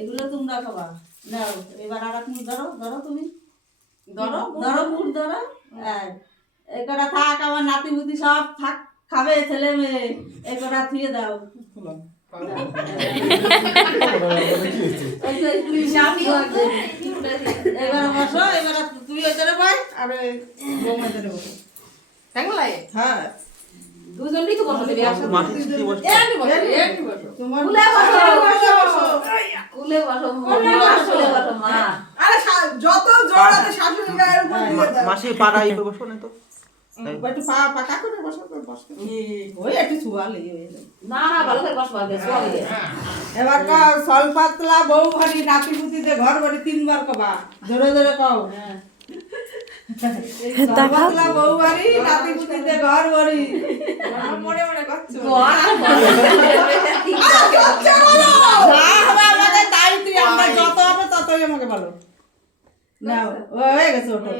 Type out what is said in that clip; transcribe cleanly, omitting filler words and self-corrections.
এগুলো তোমরা খাবা। নাও এবার আর এক মুঠ ধরো, ধরো তুমি ধরো, ধরো মুঠ ধরো। এই কটা থাক, আমার নাতিপুতি সব থাক, খাবে ছেলে মেয়ে, এই কটা থুয়ে দাও। এবার বসো, এবার তুই ওইখানে বস, আর বৌমা এখানে বসো। হ্যাঁ দুজনই তো বসে দিবি একসাথে। তোমার কুলে বসো মা। আরে যত জোর আছে শাশুড়ি গায়ের উপর দিয়ে দাও। মাসি পাড়া ই করে বসো না তো। একটু পাকা করে বসো, বসতে ওই একটু ছুয়ালে না না ভালো করে বসবা দে সবাই দে। এবার কও সল পাতলা বউ ভারি নাতিপুতিতে ঘর বাড়ি তিনবার কবা, জোরে জোরে কও। সল পাতলা বউ ভারি নাতিপুতিতে ঘর বাড়ি। মনে মনে করছো যা হবে আমাকে তাই, তুই আমরা যত হবে ততই আমাকে বলো। নাও হয়ে গেছে ওটা।